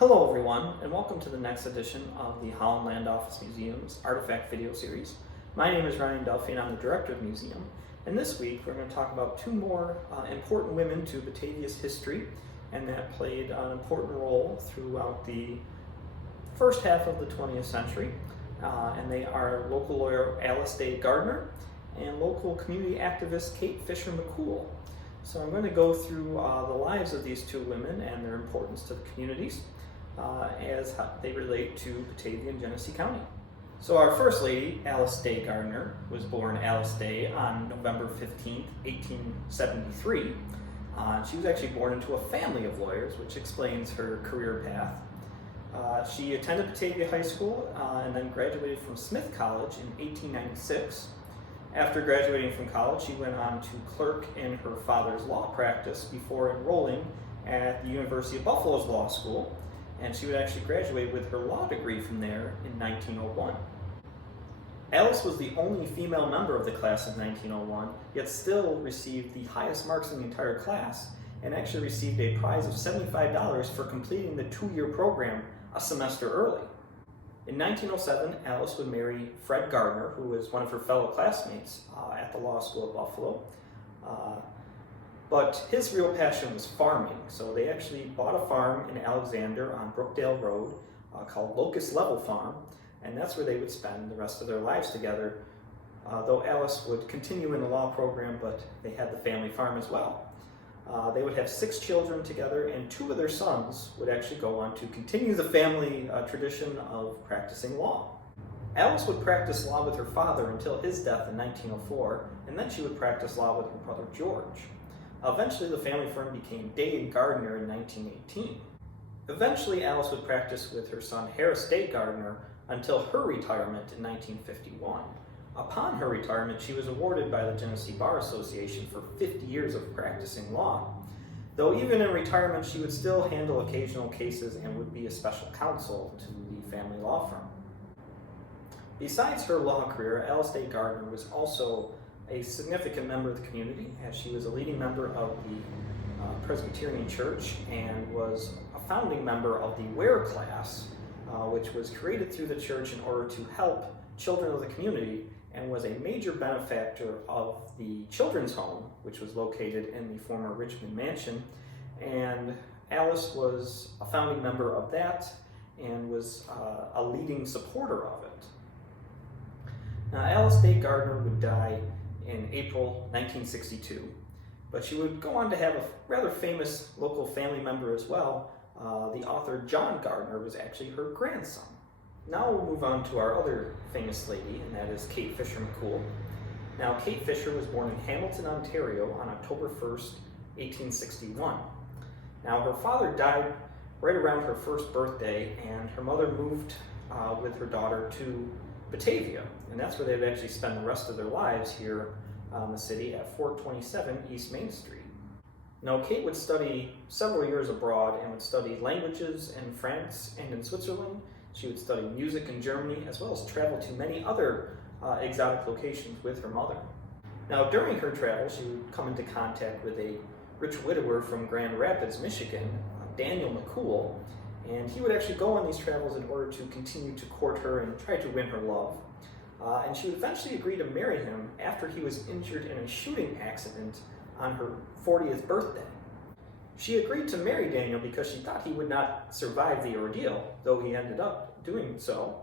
Hello everyone, and welcome to the next edition of the Holland Land Office Museum's Artifact Video Series. My name is Ryan Duffy and I'm the Director of the Museum. And this week we're going to talk about two more important women to Batavia's history and that played an important role throughout the first half of the 20th century. And they are local lawyer Alice Day Gardner and local community activist Kate Fisher McCool. So I'm going to go through the lives of these two women and their importance to the communities as they relate to Batavia and Genesee County. So our first lady, Alice Day Gardner, was born Alice Day on November 15, 1873. She was actually born into a family of lawyers, which explains her career path. She attended Batavia High School and then graduated from Smith College in 1896. After graduating from college, she went on to clerk in her father's law practice before enrolling at the University of Buffalo's Law School, and she would actually graduate with her law degree from there in 1901. Alice was the only female member of the class of 1901, yet still received the highest marks in the entire class, and actually received a prize of $75 for completing the two-year program a semester early. In 1907, Alice would marry Fred Gardner, who was one of her fellow classmates at the Law School of Buffalo. But his real passion was farming, so they actually bought a farm in Alexander on Brookdale Road called Locust Level Farm, and that's where they would spend the rest of their lives together, though Alice would continue in the law program, but they had the family farm as well. They would have 6 children together, and 2 of their sons would actually go on to continue the family tradition of practicing law. Alice would practice law with her father until his death in 1904, and then she would practice law with her brother George. Eventually, the family firm became Day & Gardner in 1918. Eventually, Alice would practice with her son Harris Day Gardner until her retirement in 1951. Upon her retirement, she was awarded by the Genesee Bar Association for 50 years of practicing law. Though even in retirement, she would still handle occasional cases and would be a special counsel to the family law firm. Besides her law career, Alice Day Gardner was also a significant member of the community, as she was a leading member of the Presbyterian Church and was a founding member of the Ware class, which was created through the church in order to help children of the community, and was a major benefactor of the children's home, which was located in the former Richmond Mansion. And Alice was a founding member of that and was a leading supporter of it. Now, Alice Day Gardner would die in April 1962, but she would go on to have a rather famous local family member as well. The author John Gardner was actually her grandson. Now we'll move on to our other famous lady, and that is Kate Fisher McCool. Now, Kate Fisher was born in Hamilton, Ontario on October 1st, 1861. Now, her father died right around her first birthday, and her mother moved with her daughter to Batavia, and that's where they would actually spend the rest of their lives here in the city at 427 East Main Street. Now, Kate would study several years abroad and would study languages in France and in Switzerland. She would study music in Germany, as well as travel to many other exotic locations with her mother. Now, during her travels, she would come into contact with a rich widower from Grand Rapids, Michigan, Daniel McCool, and he would actually go on these travels in order to continue to court her and try to win her love. And she would eventually agree to marry him after he was injured in a shooting accident on her 40th birthday. She agreed to marry Daniel because she thought he would not survive the ordeal, though he ended up doing so.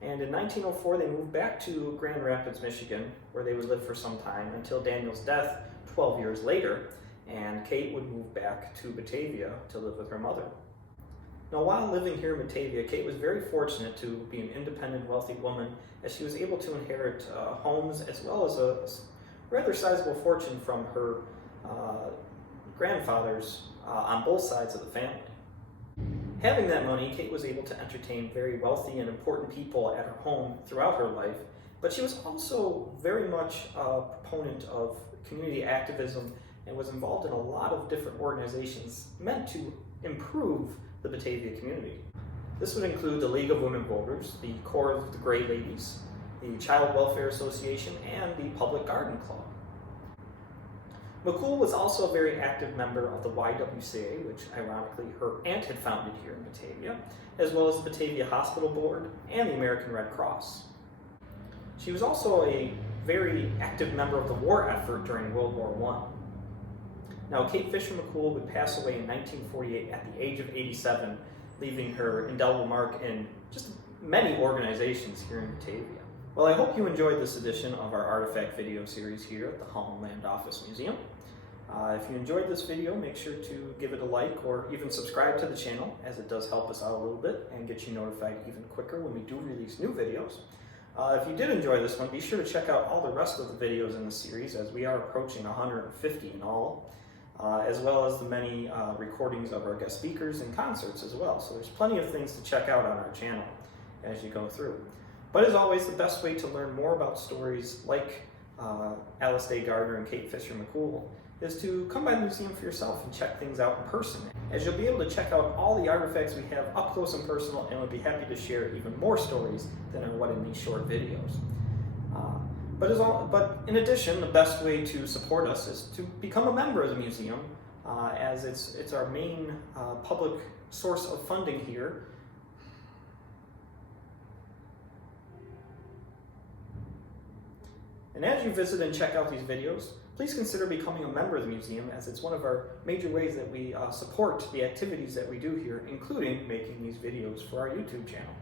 And in 1904, they moved back to Grand Rapids, Michigan, where they would live for some time until Daniel's death 12 years later, and Kate would move back to Batavia to live with her mother. Now, while living here in Batavia, Kate was very fortunate to be an independent, wealthy woman, as she was able to inherit homes as well as a rather sizable fortune from her grandfathers on both sides of the family. Having that money, Kate was able to entertain very wealthy and important people at her home throughout her life, but she was also very much a proponent of community activism and was involved in a lot of different organizations meant to improve the Batavia community. This would include the League of Women Voters, the Corps of the Gray Ladies, the Child Welfare Association, and the Public Garden Club. McCool was also a very active member of the YWCA, which ironically her aunt had founded here in Batavia, as well as the Batavia Hospital Board and the American Red Cross. She was also a very active member of the war effort during World War I. Now, Kate Fisher McCool would pass away in 1948 at the age of 87, leaving her indelible mark in just many organizations here in Batavia. Well, I hope you enjoyed this edition of our artifact video series here at the Holland Land Office Museum. If you enjoyed this video, make sure to give it a like or even subscribe to the channel, as it does help us out a little bit and get you notified even quicker when we do release new videos. If you did enjoy this one, be sure to check out all the rest of the videos in the series, as we are approaching 150 in all, as well as the many recordings of our guest speakers and concerts as well. So there's plenty of things to check out on our channel as you go through. But as always, the best way to learn more about stories like Alice Day Gardner and Kate Fisher McCool is to come by the museum for yourself and check things out in person, as you'll be able to check out all the artifacts we have up close and personal, and we'll be happy to share even more stories than are what in these short videos. But in addition, the best way to support us is to become a member of the museum, as it's our main public source of funding here. And as you visit and check out these videos, please consider becoming a member of the museum, as it's one of our major ways that we support the activities that we do here, including making these videos for our YouTube channel.